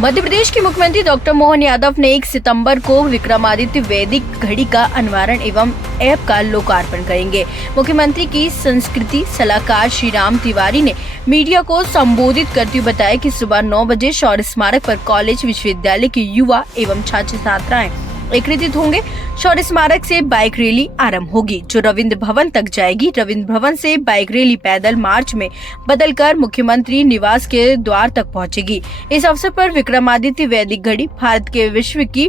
मध्य प्रदेश के मुख्यमंत्री डॉक्टर मोहन यादव ने 1 सितंबर को विक्रमादित्य वैदिक घड़ी का अनावरण एवं ऐप का लोकार्पण करेंगे। मुख्यमंत्री की संस्कृति सलाहकार श्री राम तिवारी ने मीडिया को संबोधित करते हुए बताया कि सुबह 9 बजे शौर्य स्मारक पर कॉलेज विश्वविद्यालय के युवा एवं छात्र छात्राएं एकत्रित होंगे। शौर्य स्मारक से बाइक रैली आरंभ होगी जो रविंद्र भवन तक जाएगी। रविंद्र भवन से बाइक रैली पैदल मार्च में बदलकर मुख्यमंत्री निवास के द्वार तक पहुंचेगी। इस अवसर पर विक्रमादित्य वैदिक घड़ी भारत के विश्व की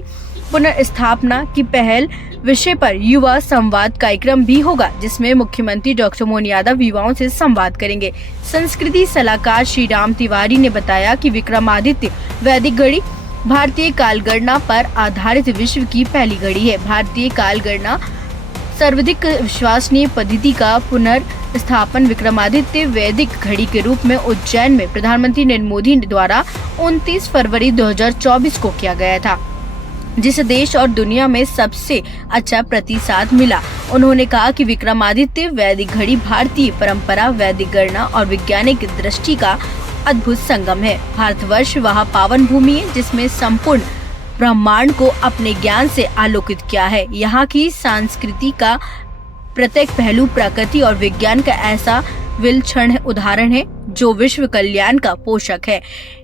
पुनर्स्थापना की पहल विषय पर युवा संवाद कार्यक्रम भी होगा, जिसमें मुख्यमंत्री डॉक्टर मोहन यादव युवाओं से संवाद करेंगे। संस्कृति सलाहकार श्री राम तिवारी ने बताया कि विक्रमादित्य वैदिक घड़ी भारतीय कालगणना पर आधारित विश्व की पहली घड़ी है। भारतीय कालगणना सर्वाधिक विश्वसनीय पद्धति का पुनर्स्थापन विक्रमादित्य वैदिक घड़ी के रूप में उज्जैन में प्रधानमंत्री नरेंद्र मोदी द्वारा 29 फरवरी 2024 को किया गया था, जिसे देश और दुनिया में सबसे अच्छा प्रतिसाद मिला। उन्होंने कहा कि विक्रमादित्य वैदिक घड़ी भारतीय परंपरा, वैदिक गणना और वैज्ञानिक दृष्टि का अद्भुत संगम है। भारतवर्ष वह पावन भूमि है जिसमें संपूर्ण ब्रह्मांड को अपने ज्ञान से आलोकित किया है। यहाँ की संस्कृति का प्रत्येक पहलू प्रकृति और विज्ञान का ऐसा विलक्षण उदाहरण है जो विश्व कल्याण का पोषक है।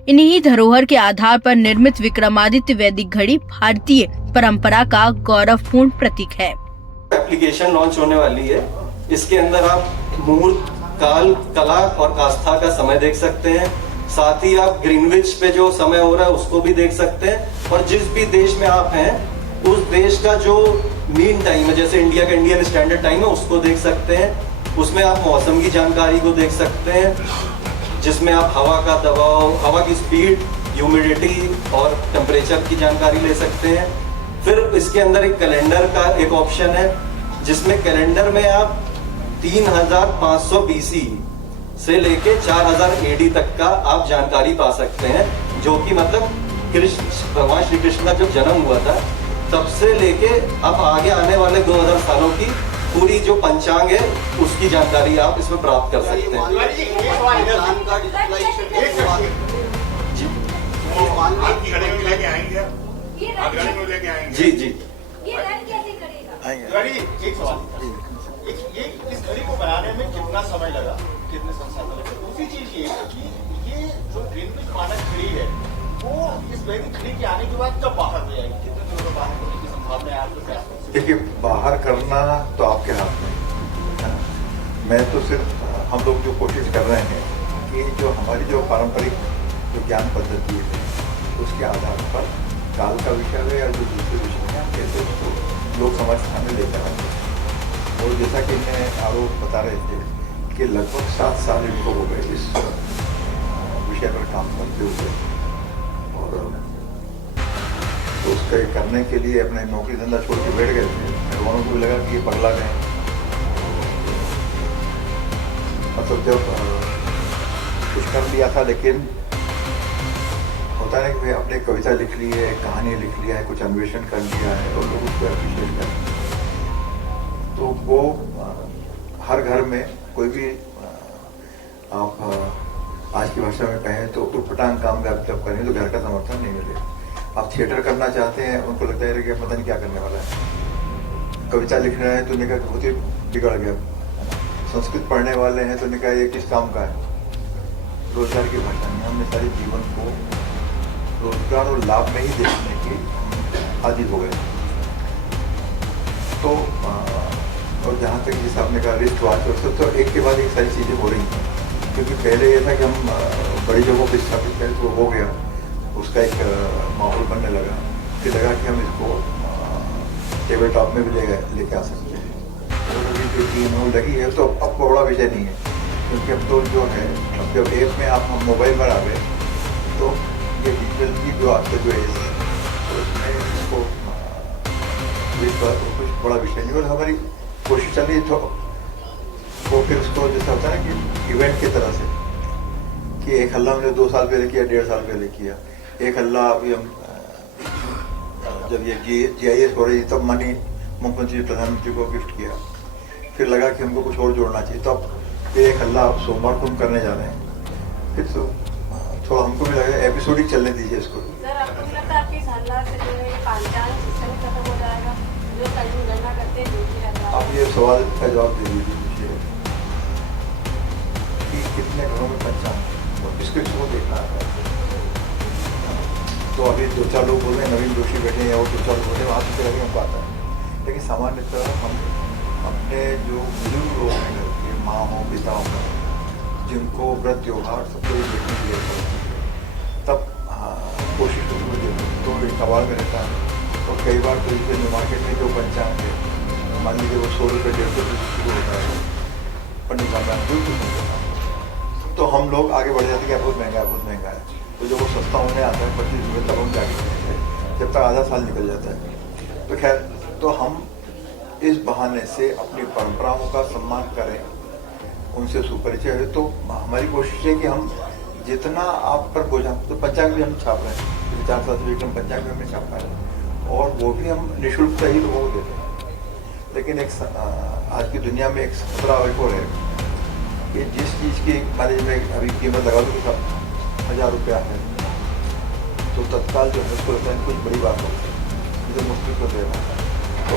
इन्हीं धरोहर के आधार पर निर्मित विक्रमादित्य वैदिक घड़ी भारतीय परंपरा का गौरवपूर्ण प्रतीक है। एप्लीकेशन लॉन्च होने वाली है। इसके अंदर आप मुहूर्त, काल, कला और कास्था का समय देख सकते हैं। साथ ही आप ग्रीनविच पे जो समय हो रहा है उसको भी देख सकते हैं और जिस भी देश में आप हैं उस देश का जो मीन टाइम है, जैसे इंडिया का इंडियन स्टैंडर्ड टाइम है, उसको देख सकते हैं। उसमें आप मौसम की जानकारी को देख सकते हैं, जिसमें आप हवा का दबाव, हवा की स्पीड, ह्यूमिडिटी और टेम्परेचर की जानकारी ले सकते हैं। फिर इसके अंदर एक कैलेंडर का एक ऑप्शन है, जिसमें कैलेंडर में आप 3500 BC से लेके 4000 AD तक का आप जानकारी पा सकते हैं, जो कि मतलब भगवान श्री कृष्ण का जब जन्म हुआ था तब से लेके अब आगे आने वाले 2000 सालों की पूरी जो पंचांग है उसकी जानकारी आप इसमें प्राप्त कर सकते हैं। जी जी ये इस घड़ी को बनाने में कितना समय लगा, कितने संसाधन लगे? दूसरी चीज ये कि ये जो ग्रीनविच मानक घड़ी है वो इस वैदिक घड़ी के आने के बाद कब बाहर हो जाएगी? कितने दिनों में बाहर होने की संभावना है आपके पास? देखिए, बाहर करना तो आपके हाथ में है। मैं तो सिर्फ हम लोग जो कोशिश कर रहे हैं कि जो हमारी जो पारंपरिक जो ज्ञान पद्धति है उसके आधार पर काल का विषय है या जो दूसरे विषय है हम कैसे उसको लोक समाज सामने लेकर आएंगे। और जैसा कि मैं आरोप बता रहे थे कि लगभग 7 साल इनको हो गए इस विषय पर काम करते हुए, और तो उसके करने के लिए अपने नौकरी धंधा छोड़ के बैठ गए थे। मेहमानों को भी लगा कि ये पगला गए, मतलब जब कुछ कर लिया था, लेकिन होता है कि भाई आपने कविता लिख ली है, कहानी लिख लिया है, कुछ अन्वेषण कर लिया है और लोग उसको अप्रिशिएट करते हैं। तो वो हर घर में कोई भी आप आज की भाषा में कहें तो उटपटांग काम जब करें तो घर का समर्थन नहीं मिलेगा। आप थिएटर करना चाहते हैं, उनको लगता है कि पता नहीं क्या करने वाला है। कविता लिख रहे हैं तो उन्हें कहा बहुत ही बिगड़ गया। संस्कृत पढ़ने वाले हैं तो उन्हें कहा ये किस काम का है। रोजगार की भाषा में हमने सारे जीवन को रोजगार और लाभ में ही देखने की आदि हो गए। तो और जहाँ तक जिस आपने कहा रिस्ट वॉच और सब, तो एक के बाद एक सारी चीज़ें हो रही हैं। क्योंकि पहले ये था कि हम बड़ी जगहों पर स्थापित करें तो हो गया, उसका एक माहौल बनने लगा। फिर लगा कि हम इसको टेबल टॉप में भी लेके आ सकते हैं। और अभी जो टीम लगी है तो अब बड़ा विषय नहीं है, क्योंकि अब तो जो है अब जब ऐप में आप हम मोबाइल पर आ गए तो ये डिजिटल की जो आपका जो है तो उसमें इसको कुछ बड़ा विषय नहीं। और हमारी कोशिश चल रही तो वो फिर उसको जैसा होता है ना कि इवेंट की तरह से कि एक हल्ला हमने 2 साल पहले किया, 1.5 साल पहले किया। एक हल्ला अभी हम जब ये GIS हो रही तब मानी मुख्यमंत्री प्रधानमंत्री को गिफ्ट किया। फिर लगा कि हमको कुछ और जोड़ना चाहिए, तो अब फिर एक हल्ला सोमवार को हम करने जा रहे हैं। फिर तो थोड़ा हमको भी लगा एपिसोडिक चलने दीजिए इसको। सर आपको नहीं लगता आपके इस हल्ला से जो है पांचाल सिस्टम खत्म हो जाएगा, जो कल गणना करते हैं जो भी रहता आप ये सवाल का जवाब दे दीजिए मुझे कि कितने घरों में पंचांग और किसको इसको देखना आता है। तो अभी 2-4 लोग बोल रहे हैं नवीन जोशी बैठे हैं और 2-4 बोल रहे हैं, वहाँ से लगे हमको आता है। लेकिन सामान्यतः हम अपने जो बुजुर्ग लोग हैं घर के, माँ हो पिता हो, जिनको व्रत त्योहार सब कोई देखने के लिए तब कोशिश करते तो एक सवाल में रहता है। और कई बार तो जैसे मार्केट में जो पंचांग है, मान लीजिए वो 100 रुपये 150 रुपये शुरू होता है, पंडित रामायण बिल्कुल नहीं होता, तो हम लोग आगे बढ़ जाते हैं कि बहुत महंगा है, बहुत महंगा है। तो जो वो सस्ता होने आता है 25 रुपये तब हम जाके खरीदते हैं, जब तक आधा साल निकल जाता है। तो खैर, तो हम इस बहाने से अपनी परंपराओं का सम्मान करें, उनसे सुपरिचय है। तो हमारी कोशिश है कि हम जितना आप पर बोझा, तो पंचांग भी हम छाप रहे हैं, 4 साल से एकदम पंचांग भी हमने छापा है और वो भी हम निःशुल्क ही लोगों को देते हैं। लेकिन एक आज की दुनिया में एक खतरा और है कि जिस चीज़ की मान में अभी कीमत लगा दो तो 1000 रुपया है, तो तत्काल जो है उसको लगता है कुछ बड़ी बात हो, जो मुश्किल को दे रहा है। तो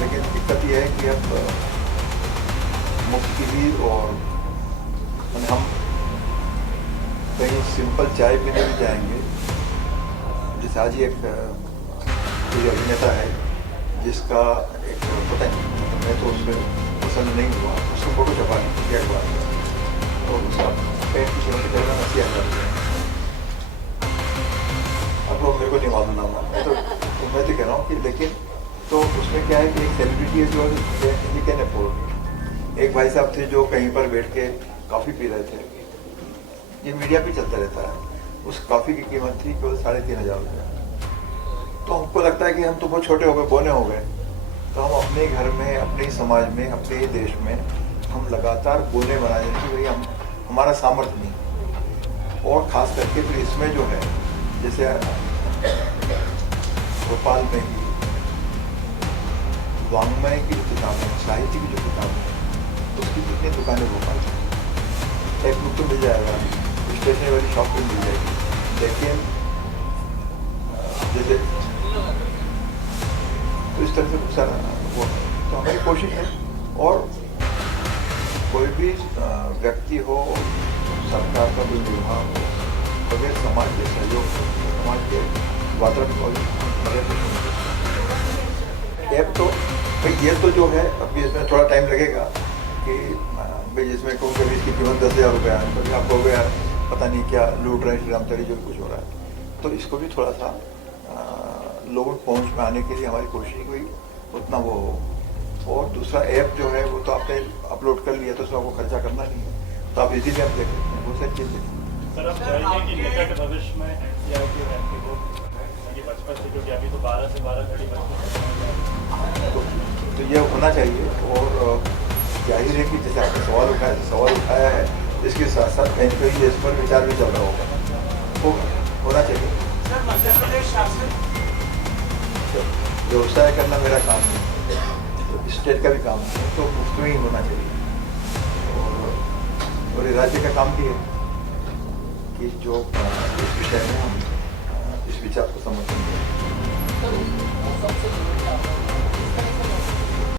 लेकिन दिक्कत यह है कि अब मुफ्त भी और हम कहीं सिंपल चाय पीने भी जाएंगे। जैसे आज ही एक कोई अभिनेता है जिसका एक पता नहीं, मैं तो उससे पसंद नहीं हुआ, उसको फोटो छपा नहीं किया हुआ और उसका पेट की कीमत करीबन 80,000 रुपये। अब लोग मेरे को नहीं मालूम ना, मैं तो कह रहा हूँ कि लेकिन तो उसमें क्या है कि एक सेलिब्रिटी है जो ही कैन अफोर्ड। एक भाई साहब थे जो कहीं पर बैठ के कॉफ़ी पी रहे थे, ये मीडिया पे चलता रहता है, उस कॉफ़ी की कीमत थी केवल 3,500 रुपये। तो हमको लगता है कि हम तो बहुत छोटे हो गए, बोने हो गए, तो हम अपने घर में, अपने ही समाज में, अपने ही देश में हम लगातार बोने बना देते हैं कि भाई हम हमारा सामर्थ्य नहीं। और ख़ास करके फिर इसमें जो है, जैसे भोपाल में ही वाङ्मय की जो किताबें, साहित्य की जो किताबें, उसकी कितनी दुकानें भोपाल में, एक बुक तो मिल जाएगा, स्टेशनरी वाली शॉप पे मिल जाएगी, लेकिन जैसे तो इस तरह से कुछ सारा वो, तो हमारी कोशिश है। और कोई भी व्यक्ति हो, सरकार का कोई विभाग हो, बगैर समाज के सहयोग, समाज के वातावरण ऐप तो भाई ये तो जो है अभी इसमें थोड़ा टाइम लगेगा कि भाई जिसमें कहूँगे अभी इसकी कीमत 10,000 रुपये है, तो आप हो गया पता नहीं क्या लूट रहे हैं श्री राम तरी जो कुछ हो रहा है। तो इसको भी थोड़ा सा लोगों को पहुँच में आने के लिए हमारी कोशिश हुई उतना वो हो। और दूसरा ऐप जो है वो तो आपने अपलोड कर लिया, तो उसमें आपको खर्चा करना नहीं है, तो आप इजीली आप देख सकते हैं, बहुत सारी चीज़ें। सर आप चाहेंगे कि निकट भविष्य में एनसीआर की रैंकिंग हो, बचपन से, क्योंकि अभी तो 12 से 12 घड़ी तो ये होना चाहिए। और जाहिर है कि जैसे आपने सवाल उठाया है, इसके साथ साथ कहीं कहीं इस पर विचार भी चल रहा होगा, होना चाहिए। व्यवसाय करना मेरा काम है, तो स्टेट का भी काम है, तो मुफ्त में ही होना चाहिए। और राज्य का काम भी है कि जो इस विषय में हम इस विचार को समर्थन दें।